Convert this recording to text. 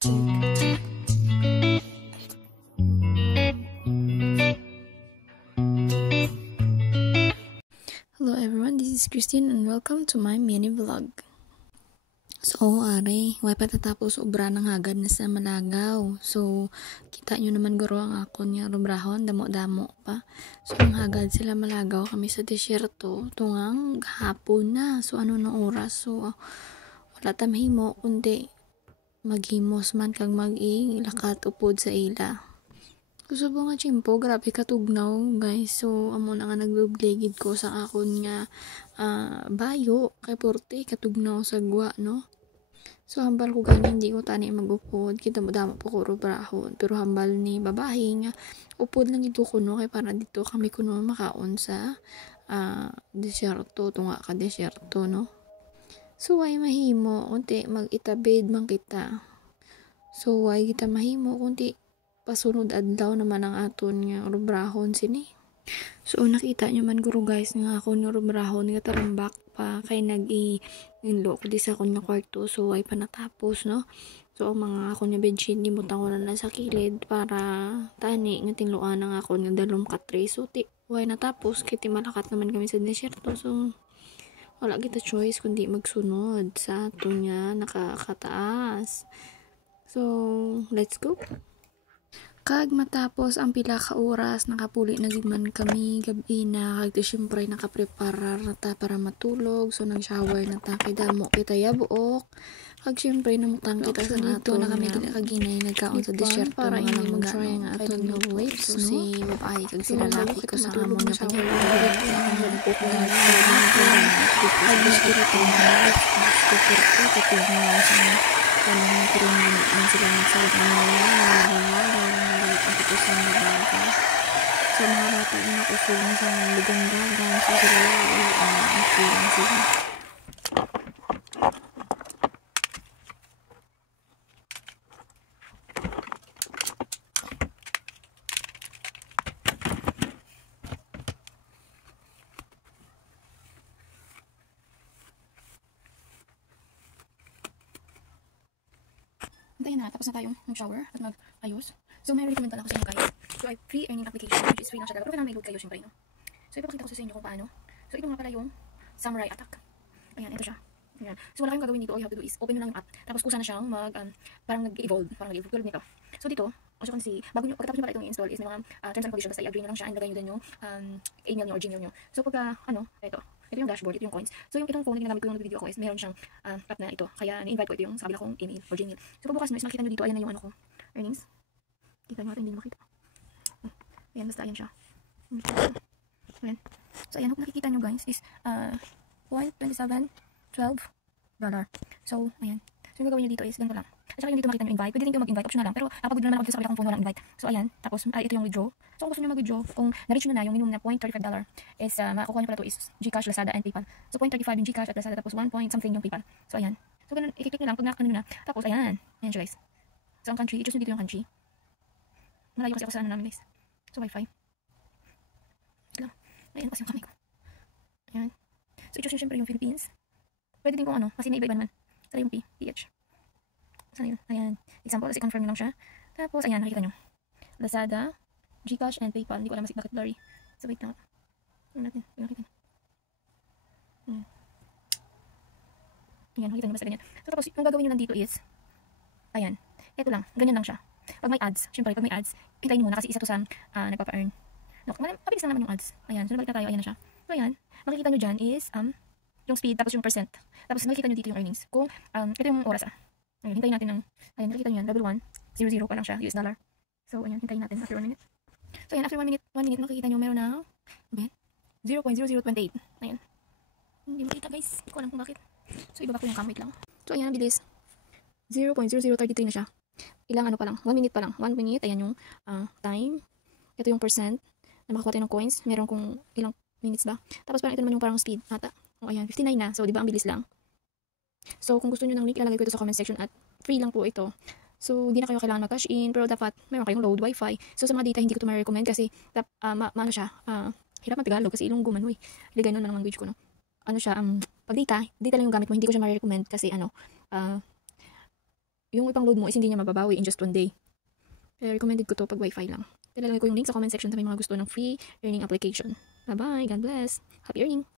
Hello everyone, this is Christine and welcome to my mini vlog. So, way patatapos obra ng hagad na sa Malagaw. So, kita nyo naman guro ang akon nga rubrahon, damo-damo pa. So, ang hagad sila Malagaw kami sa desierto, tungang hapon na. So, ano na oras? So, wala ta mahimo, kundi maghimos man kag mag-ilakat upod sa ila. Gusto ba nga chimpo, grabe katugnaw guys. So, amo na nga nagbubligid ko sa akon nga bayo, kay porte katugnaw sa gwa, no? So, hambal ko gani, hindi ko tani magupod. Kita mo damo po ko rubrahon. Pero hambal ni babae nga, upod lang ito ko, no? Kaya para dito kami kuno makaon sa desierto, tunga ka desierto, no? So, ay mahimo, kunti mag-itabid man kita. So, ay kita mahimo, kunti pasunod adlaw naman ang aton nga rubrahon sini. So nakita nyo man guro guys nga ako nga rubrahon nga tarambak pa kay nag-inlo ko di sa akong nga kwarto, so ay panatapos, no? So ang mga ako nga bedsheet ni butang ko na sa kilid para tani nga tinluan ang ako nga dalom katre. So way natapos kiti malakat naman kami sa desierto, so wala kita choice kundi magsunod sa aton nga nakakataas. So let's go. Kag matapos ang pila ka oras, nakapuli na gid man kami gabi na, kag syempre nakapreparar na ta para matulog. So nang shower na ta kay damo kita yabuok. Kag syempre namutang kita sa ato na kami kaginay nagkaon sa desierto para hindi mag-try nga aton nga waves, no? Si babae kag sila lalaki ko sa amon nga shower. So mga bata na nakusulong sa ligang-gagang, so sila ang feeling sila. Antayin na, tapos na tayong mag-shower at mag-ayos. So may recommend pala ko sa inyo guys. So ay free earning application, which is free lang siya, pero kailangan may load kayo syempre, no? So ipapakita ko sa inyo kung paano. So ito nga pala yung Samurai Attack. Ayan, ito siya. Ayan. So wala kayong gagawin dito, all you have to do is open nyo lang yung app, tapos kusa na siyang parang nag-evolve tulad nito. So dito, as you can see, pagkatapos nyo pala itong i-install is may mga terms and conditions, basta i-agree nyo lang siya, and lagay nyo din yung email nyo or Gmail nyo. So pagka, ito yung dashboard, ito yung coins. So yung itong phone na ginamit ko yung video ako is meron siyang app na ito, kaya ni-invite ko ito yung sa kabila kong email or Gmail. So pagbukas nyo is makita nyo dito, ayan na yung ano ko, earnings. Kita nyo, hindi makita. Ayan, basta ayan siya. Ayan. So ayan, kung nakikita nyo guys is $1.2712. So ayan. So yung gagawin nyo dito is ganito lang. At saka yung dito makita nyo invite. Pwede din kayo mag-invite, optional lang. Pero nakapag-withdraw naman ako dito sa kabila kong phone, walang invite. So ayan, tapos ito yung withdraw. So kung gusto nyo mag-withdraw, kung na-reach nyo na yung minimum na $0.35 is makukuha nyo pala ito is Gcash, Lazada, and PayPal. So 0.35 yung Gcash at Lazada, tapos 1 point something yung PayPal. So ayan. So ganun, i-click nyo lang pag nakakano na. Tapos ayan. Ayan siya guys. So ang country, i-choose nyo dito yung country. Malayo kasi ako sa ano namin guys. So wifi. Ayan kasi yung kamay ko. Ayan. So i-choose nyo syempre yung Philippines. Pwede din kung ano, kasi may iba-iba naman. Sa yung PH. Saan yun? Ayan. Example, kasi confirm nyo lang siya. Tapos ayan, nakikita nyo. Lazada, Gcash, and PayPal. Hindi ko alam bakit blurry. So wait lang. Tingnan natin. Nakikita nyo. Ayan, nakikita nyo basta ganyan. So tapos, yung gagawin nyo lang dito is, ayan. Ito lang. Ganyan lang siya. Pag may ads, syempre pag may ads, hintayin mo muna kasi isa to sa nagpapa-earn. No, mabilis lang naman yung ads. Ayan, so nabalik na tayo, ayan na siya. So ayan, makikita nyo dyan is yung speed, tapos yung percent. Tapos nakikita nyo dito yung earnings. Kung ito yung oras Ayan, hintayin natin ng, ayan, nakikita nyo yan, level 1, 00 pa lang siya, US dollar. So ayan, hintayin natin after 1 minute. So ayan, after 1 minute, makikita nyo meron na, 0.0028. Ayan. Hindi makita guys, hindi ko alam kung bakit. So ibaba ko yung cam, wait lang. So ayan, bilis. 0.0033 na siya. Ilang ano pa lang, 1 minute pa lang. 1 minute, ayan yung time. Ito yung percent na makakuha tayo ng coins. Meron kung ilang minutes ba. Tapos parang ito naman yung parang speed ata. O ayan, 59 na. So, di ba ang bilis lang? So, kung gusto nyo ng link, ilalagay ko ito sa comment section at free lang po ito. So, di na kayo kailangan mag-cash in, pero dapat meron kayong load wifi. So, sa mga data, hindi ko ito ma-recommend kasi ano siya, hirap mag-Tagalog kasi Ilonggo man, Ligay nun ng language ko, no? Ano siya, pag data lang yung gamit mo, hindi ko siya ma-recommend kasi yung ipang-load mo is hindi niya mababawi in just 1 day. Kaya recommended ko to pag wifi lang. Tilalagay ko yung link sa comment section sa may mga gusto ng free earning application. Bye-bye. God bless. Happy earning!